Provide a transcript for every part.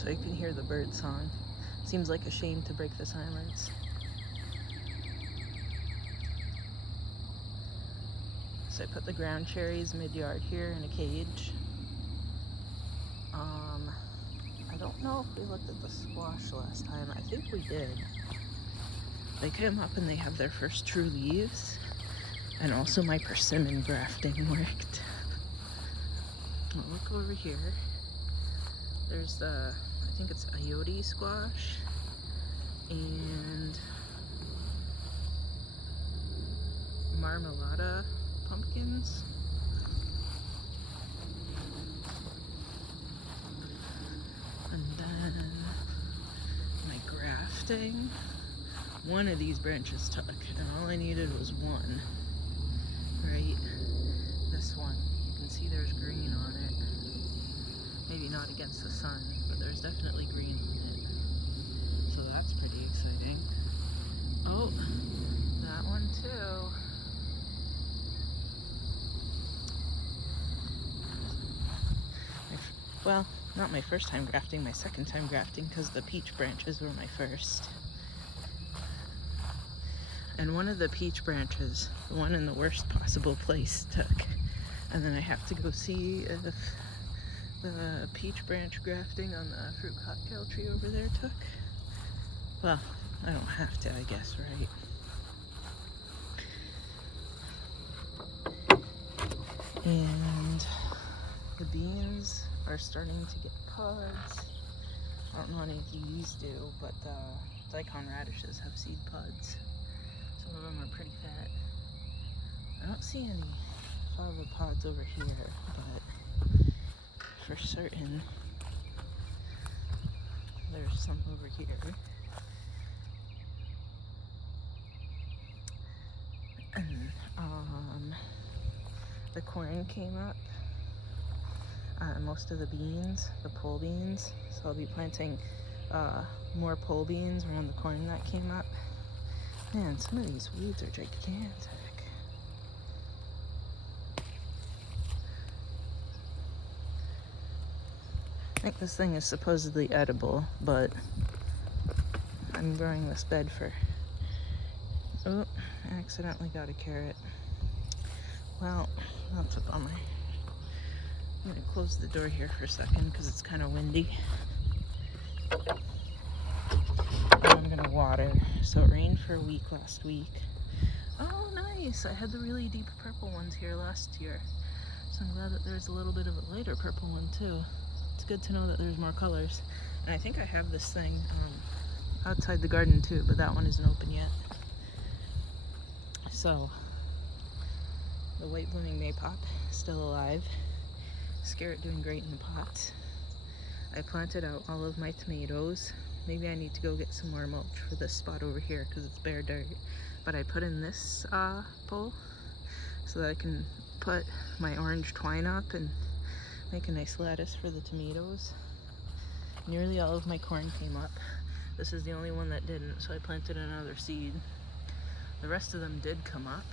so you can hear the bird song. Seems like a shame to break the silence. So I put the ground cherries mid-yard here in a cage. I don't know if we looked at the squash last time. I think we did. They came up and they have their first true leaves. And also my persimmon grafting worked. I'll look over here. There's the, I think it's ayote squash and marmalada pumpkins. And then my grafting. One of these branches took, and all I needed was one. Right? This one. You can see there's green on it. Maybe not against the sun, but there's definitely green on it. So that's pretty exciting. Oh, that one too. Well, not my first time grafting, my second time grafting, because the peach branches were my first. And one of the peach branches, the one in the worst possible place, took. And then I have to go see if the peach branch grafting on the fruit cocktail tree over there took. Well, I don't have to, I guess, right? And the beans are starting to get pods. I don't know any of these do, but the daikon radishes have seed pods. Some of them are pretty fat. I don't see any fava pods over here, but for certain there's some over here. And the corn came up. Most of the beans, the pole beans. So I'll be planting more pole beans around the corn that came up. Man, some of these weeds are gigantic. I think this thing is supposedly edible, but I'm growing this bed for... Oh, I accidentally got a carrot. Well, that's a bummer. I'm gonna close the door here for a second because it's kind of windy. And I'm gonna water. So it rained for a week last week. Oh, nice! I had the really deep purple ones here last year. So I'm glad that there's a little bit of a lighter purple one too. It's good to know that there's more colors. And I think I have this thing outside the garden too, but that one isn't open yet. So, the white blooming maypop, still alive. Scarrett doing great in the pots. I planted out all of my tomatoes. Maybe I need to go get some more mulch for this spot over here because it's bare dirt. But I put in this pole so that I can put my orange twine up and make a nice lattice for the tomatoes. Nearly all of my corn came up. This is the only one that didn't, so I planted another seed. The rest of them did come up.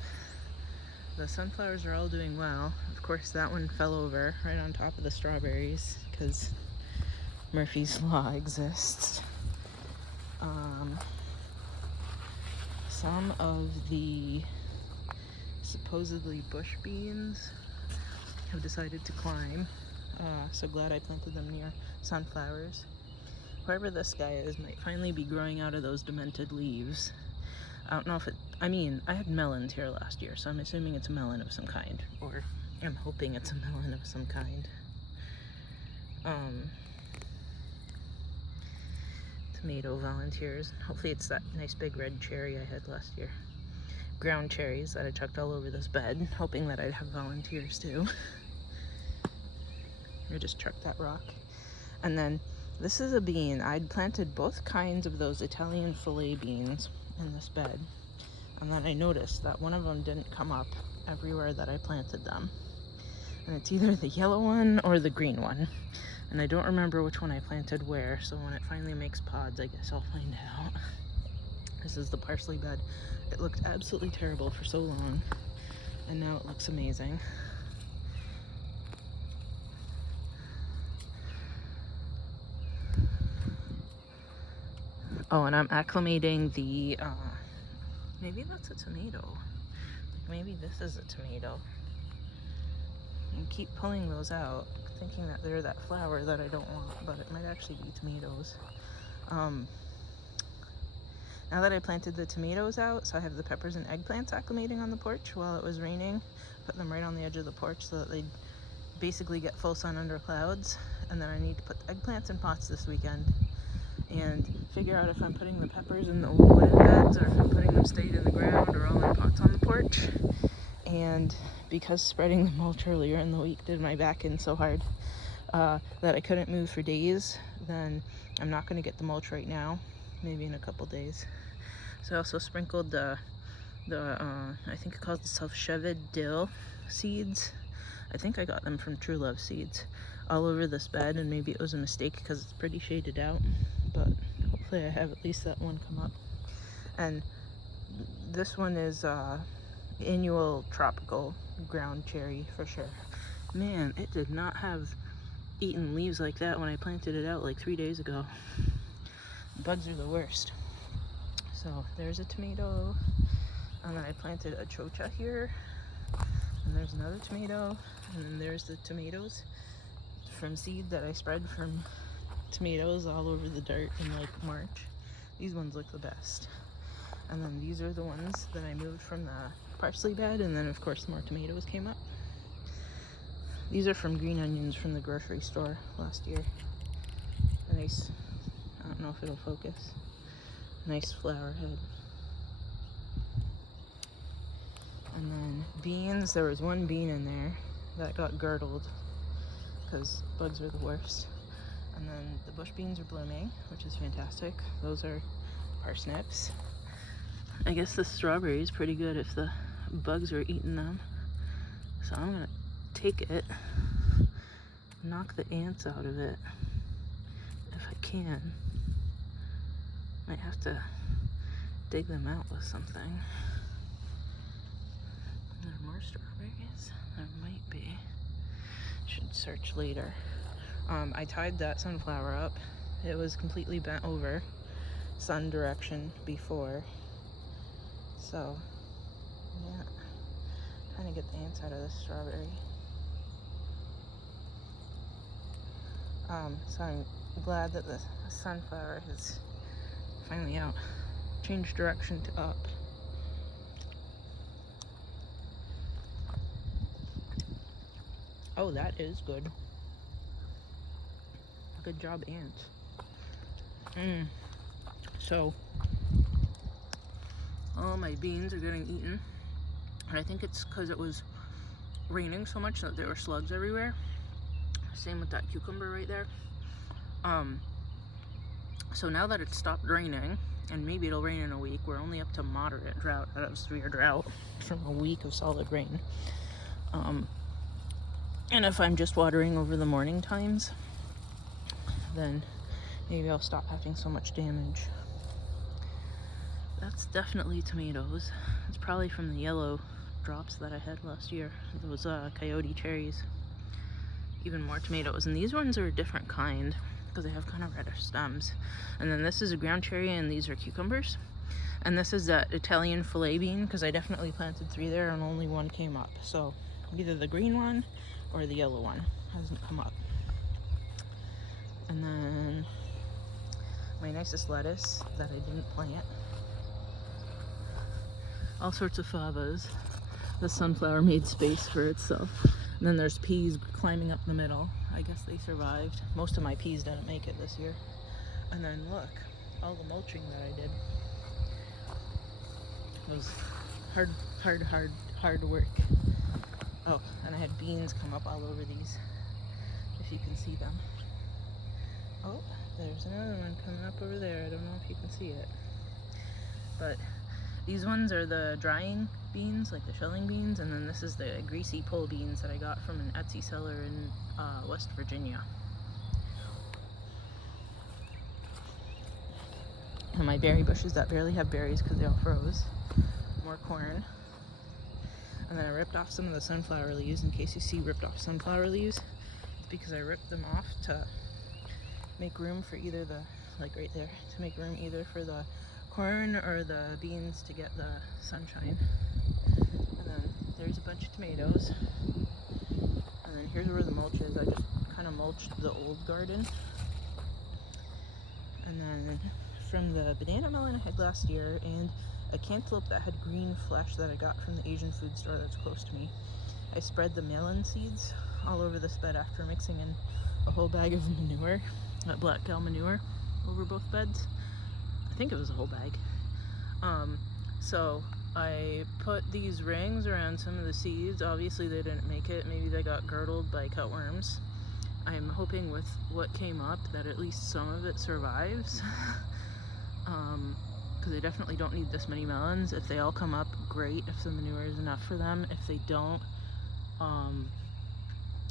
The sunflowers are all doing well. Of course, that one fell over right on top of the strawberries because Murphy's Law exists. Some of the supposedly bush beans have decided to climb. So glad I planted them near sunflowers. Whoever this guy is might finally be growing out of those demented leaves. I don't know if it, I mean, I had melons here last year, so I'm assuming it's a melon of some kind, or I'm hoping it's a melon of some kind. Tomato volunteers. Hopefully it's that nice big red cherry I had last year. Ground cherries that I chucked all over this bed, hoping that I'd have volunteers too. I just chucked that rock. And then this is a bean. I'd planted both kinds of those Italian filet beans in this bed. And then I noticed that one of them didn't come up everywhere that I planted them. And it's either the yellow one or the green one. And I don't remember which one I planted where, so when it finally makes pods, I guess I'll find out. This is the parsley bed. It looked absolutely terrible for so long, and now it looks amazing. Oh, and I'm acclimating the, maybe that's a tomato. Maybe this is a tomato. And keep pulling those out, thinking that they're that flower that I don't want, but it might actually be tomatoes. Now that I planted the tomatoes out, so I have the peppers and eggplants acclimating on the porch while it was raining. Put them right on the edge of the porch so that they'd basically get full sun under clouds. And then I need to put the eggplants in pots this weekend and figure out if I'm putting the peppers in the old wooden beds or if I'm putting them straight in the ground or all in pots on the porch. And because spreading the mulch earlier in the week did my back in so hard that I couldn't move for days, then I'm not going to get the mulch right now, maybe in a couple days. So I also sprinkled the I think it calls itself Chevid dill seeds. I think I got them from True Love Seeds all over this bed, and maybe it was a mistake because it's pretty shaded out, but hopefully I have at least that one come up. And this one is annual tropical ground cherry for sure. Man, it did not have eaten leaves like that when I planted it out like 3 days ago. Bugs are the worst. So there's a tomato, and then I planted a chocha here, and there's another tomato, and then there's the tomatoes from seed that I spread from tomatoes all over the dirt in like March. These ones look the best. And then these are the ones that I moved from the parsley bed, and then of course more tomatoes came up. These are from green onions from the grocery store last year. A nice, I don't know if it'll focus, nice flower head. And then beans, there was one bean in there that got girdled because bugs are the worst. And then the bush beans are blooming, which is fantastic. Those are parsnips. I guess the strawberry is pretty good if the bugs are eating them. So I'm gonna take it, knock the ants out of it if I can. Might have to dig them out with something. There are more strawberries? There might be. Should search later. I tied that sunflower up. It was completely bent over sun direction before. So, yeah. Trying to get the ants out of this strawberry. So I'm glad that the sunflower is finally out. Changed direction to up. Oh, that is good. Good job, ants. So, all my beans are getting eaten. And I think it's because it was raining so much that there were slugs everywhere. Same with that cucumber right there. So now that it's stopped raining, and maybe it'll rain in a week, we're only up to moderate drought out of severe drought from a week of solid rain. And if I'm just watering over the morning times, then maybe I'll stop having so much damage. That's definitely tomatoes. It's probably from the yellow drops that I had last year, those coyote cherries. Even more tomatoes, and these ones are a different kind because they have kind of reddish stems. And then this is a ground cherry, and these are cucumbers. And this is that Italian filet bean, because I definitely planted 3 there and only 1 came up. So either the green one or the yellow one hasn't come up. And then my nicest lettuce that I didn't plant. All sorts of favas. The sunflower made space for itself. And then there's peas climbing up the middle. I guess they survived. Most of my peas didn't make it this year. And then look, all the mulching that I did. It was hard work. Oh, and I had beans come up all over these, if you can see them. Oh, there's another one coming up over there. I don't know if you can see it. But these ones are the drying beans, like the shelling beans, and then this is the greasy pole beans that I got from an Etsy seller in West Virginia. And my berry bushes that barely have berries because they all froze. More corn. And then I ripped off some of the sunflower leaves. In case you see ripped off sunflower leaves, it's because I ripped them off to make room for either the like right there, to make room either for the corn or the beans to get the sunshine. And then there's a bunch of tomatoes. And then here's where the mulch is. I just kind of mulched the old garden. And then from the banana melon I had last year and a cantaloupe that had green flesh that I got from the Asian food store that's close to me, I spread the melon seeds all over this bed after mixing in a whole bag of manure, that black cow manure, over both beds. I think it was a whole bag. So I put these rings around some of the seeds. Obviously they didn't make it. Maybe they got girdled by cutworms. I'm hoping with what came up that at least some of it survives. Because they definitely don't need this many melons. If they all come up, great, if the manure is enough for them. If they don't,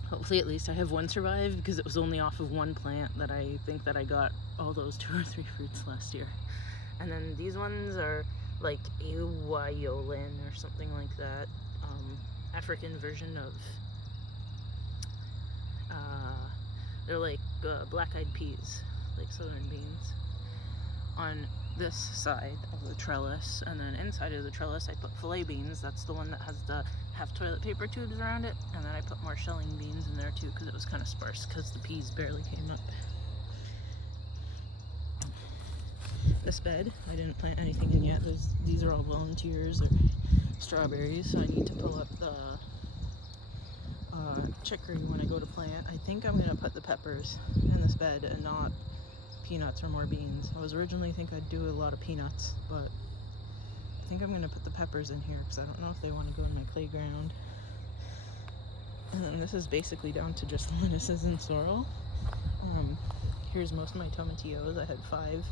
hopefully at least I have one survive, because it was only off of one plant that I think that I got all those 2 or 3 fruits last year. And then these ones are like Ewayolan or something like that. African version of, they're like black-eyed peas, like southern beans. On this side of the trellis, and then inside of the trellis I put filet beans. That's the one that has the half toilet paper tubes around it, and then I put more shelling beans in there too because it was kind of sparse because the peas barely came up. This bed I didn't plant anything in yet. These are all volunteers or strawberries, so I need to pull up the chicory when I go to plant. I think I'm gonna put the peppers in this bed and not peanuts or more beans. I was originally thinking I'd do a lot of peanuts, but I think I'm gonna put the peppers in here because I don't know if they want to go in my playground. And then this is basically down to just lettuces and sorrel. Here's most of my tomatillos. I had 5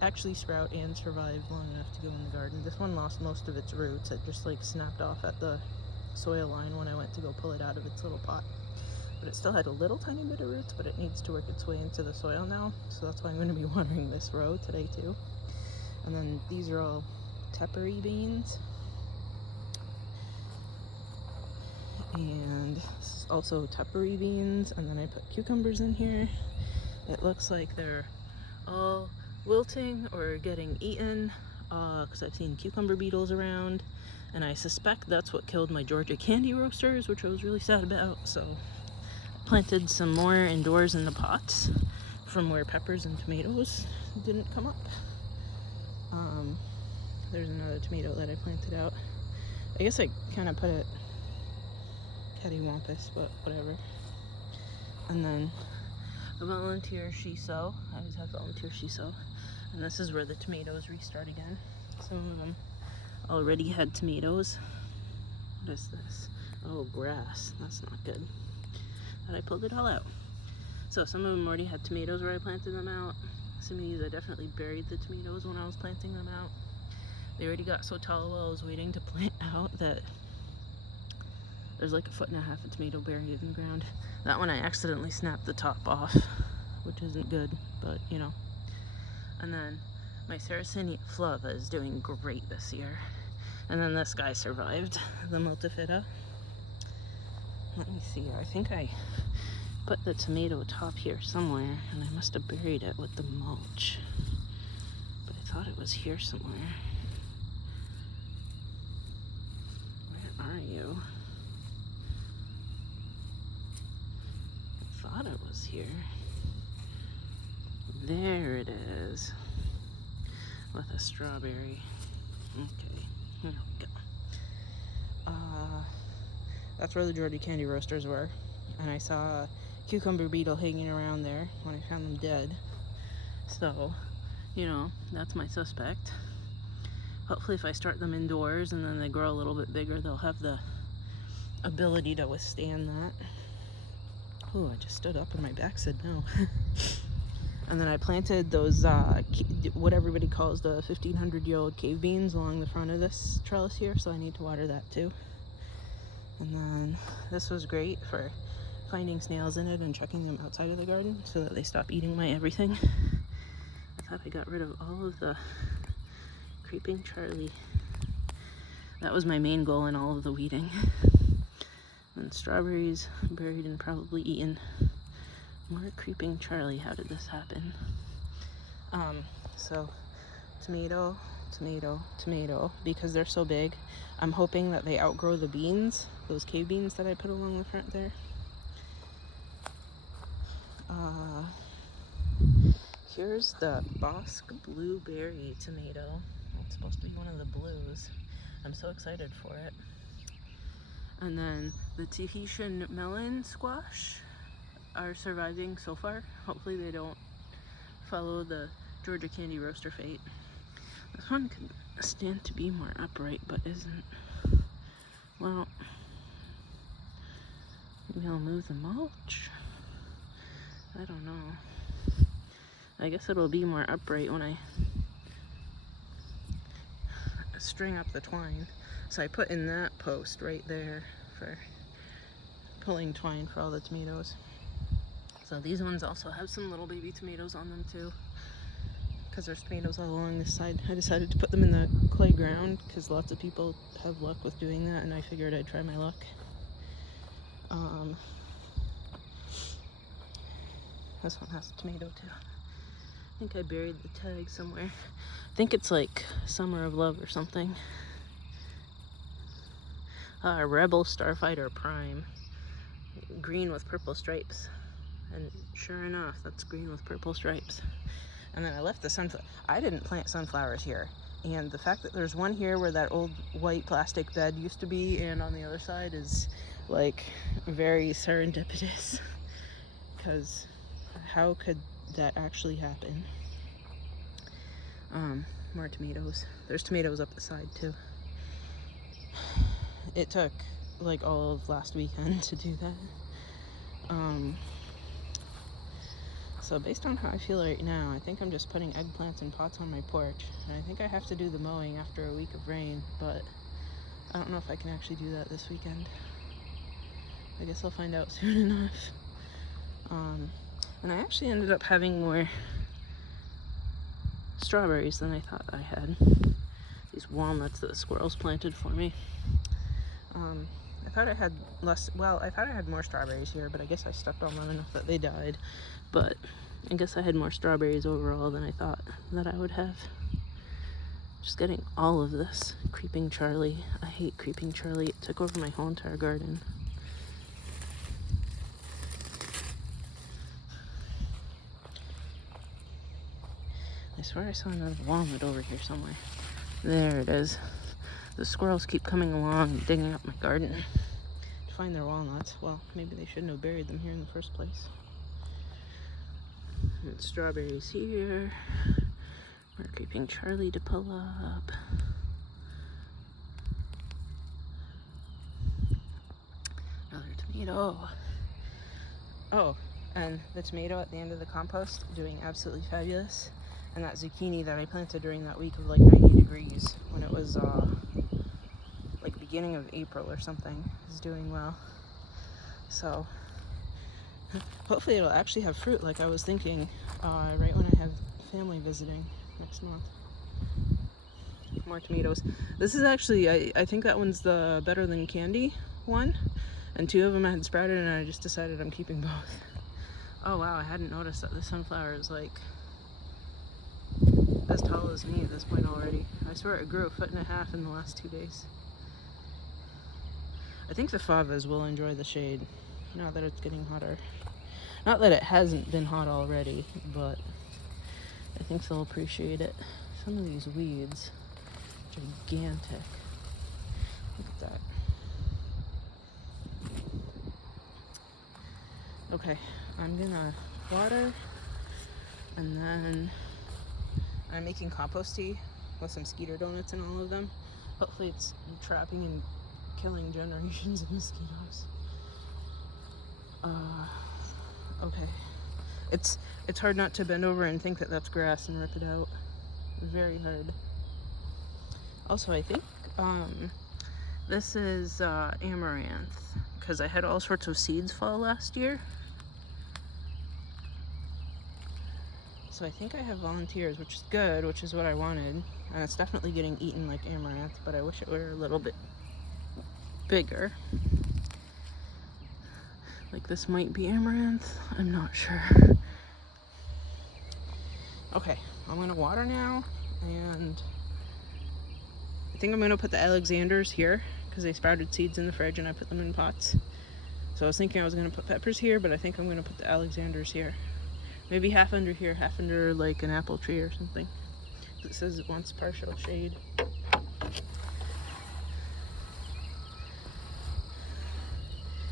actually sprout and survive long enough to go in the garden. This one lost most of its roots. It just like snapped off at the soil line when I went to go pull it out of its little pot. But it still had a little tiny bit of roots, but it needs to work its way into the soil now. So that's why I'm going to be watering this row today too. And then these are all tepary beans. And this is also tepary beans. And then I put cucumbers in here. It looks like they're all wilting or getting eaten because I've seen cucumber beetles around. And I suspect that's what killed my Georgia candy roasters, which I was really sad about. So planted some more indoors in the pots from where peppers and tomatoes didn't come up. There's another tomato that I planted out. I guess I kind of put it cattywampus, but whatever. And then a volunteer shiso. I always have volunteer shiso. And this is where the tomatoes restart again. Some of them already had tomatoes. What is this? Oh, grass. That's not good. But I pulled it all out. So some of them already had tomatoes where I planted them out. Some of these I definitely buried the tomatoes when I was planting them out. They already got so tall while I was waiting to plant out that there's like 1.5 feet of tomato buried in the ground. That one I accidentally snapped the top off, which isn't good, but you know. And then my Sarracenia flava is doing great this year. And then this guy survived, the multifida. Let me see, I think I put the tomato top here somewhere, and I must have buried it with the mulch. But I thought it was here somewhere. Where are you? I thought it was here. There it is. With a strawberry. Okay, here we go. That's where the Georgia candy roasters were. And I saw a cucumber beetle hanging around there when I found them dead. So, you know, that's my suspect. Hopefully if I start them indoors and then they grow a little bit bigger, they'll have the ability to withstand that. Oh, I just stood up and my back said no. And then I planted those, what everybody calls the 1500-year-old cave beans along the front of this trellis here, so I need to water that too. And then this was great for finding snails in it and chucking them outside of the garden so that they stop eating my everything. I thought I got rid of all of the creeping Charlie. That was my main goal in all of the weeding. And strawberries buried and probably eaten. More creeping Charlie. How did this happen? So tomato, tomato, tomato, because they're so big. I'm hoping that they outgrow the beans, those cave beans that I put along the front there. Here's the Bosque blueberry tomato. It's supposed to be one of the blues. I'm so excited for it. And then the Tahitian melon squash are surviving so far. Hopefully they don't follow the Georgia candy roaster fate. This one could stand to be more upright, but isn't. Well, maybe I'll move the mulch. I don't know. I guess it'll be more upright when I string up the twine. So I put in that post right there for pulling twine for all the tomatoes. So these ones also have some little baby tomatoes on them too, because there's tomatoes all along this side. I decided to put them in the clay ground because lots of people have luck with doing that, and I figured I'd try my luck. This one has a tomato too. I think I buried the tag somewhere. I think it's like Summer of Love or something. Rebel Starfighter Prime. Green with purple stripes. And sure enough, that's green with purple stripes. And then I left the sunflower. I didn't plant sunflowers here. And the fact that there's one here where that old white plastic bed used to be, and on the other side is like very serendipitous. Because how could that actually happen? More tomatoes. There's tomatoes up the side too. It took like all of last weekend to do that. So based on how I feel right now, I think I'm just putting eggplants in pots on my porch. And I think I have to do the mowing after a week of rain, but I don't know if I can actually do that this weekend. I guess I'll find out soon enough. And I actually ended up having more strawberries than I thought I had. These walnuts that the squirrels planted for me. I thought I had less, well, I thought I had more strawberries here, but I guess I stepped on them enough that they died. But I guess I had more strawberries overall than I thought that I would have. Just getting all of this. Creeping Charlie. I hate Creeping Charlie. It took over my whole entire garden. I swear I saw another walnut over here somewhere. There it is. The squirrels keep coming along and digging up my garden to find their walnuts. Well, maybe they shouldn't have buried them here in the first place. And strawberries here. We're Creeping Charlie to pull up. Another tomato. Oh, and the tomato at the end of the compost doing absolutely fabulous. And that zucchini that I planted during that week of like 90 degrees when it was like beginning of April or something is doing well. So hopefully it'll actually have fruit like I was thinking right when I have family visiting next month. More tomatoes. This is actually, I think that one's the better than candy one. And two of them had sprouted and I just decided I'm keeping both. Oh wow, I hadn't noticed that the sunflower is like as tall as me at this point already. I swear it grew 1.5 feet in the last 2 days. I think the favas will enjoy the shade now that it's getting hotter. Not that it hasn't been hot already, but I think they'll appreciate it. Some of these weeds, gigantic. Look at that. Okay, I'm gonna water, and then I'm making compost tea with some skeeter donuts in all of them. Hopefully it's trapping and killing generations of mosquitoes. Okay. It's hard not to bend over and think that that's grass and rip it out. Very hard. Also, I think this is amaranth, because I had all sorts of seeds fall last year. So I think I have volunteers, which is good, which is what I wanted. And it's definitely getting eaten like amaranth, but I wish it were a little bit bigger. Like this might be amaranth, I'm not sure. Okay, I'm gonna water now, and I think I'm gonna put the Alexanders here because they sprouted seeds in the fridge and I put them in pots. So I was thinking I was gonna put peppers here, but I think I'm gonna put the Alexanders here. Maybe half under here, half under like an apple tree or something. It says it wants partial shade.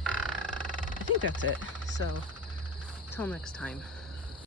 I think that's it. So, till next time.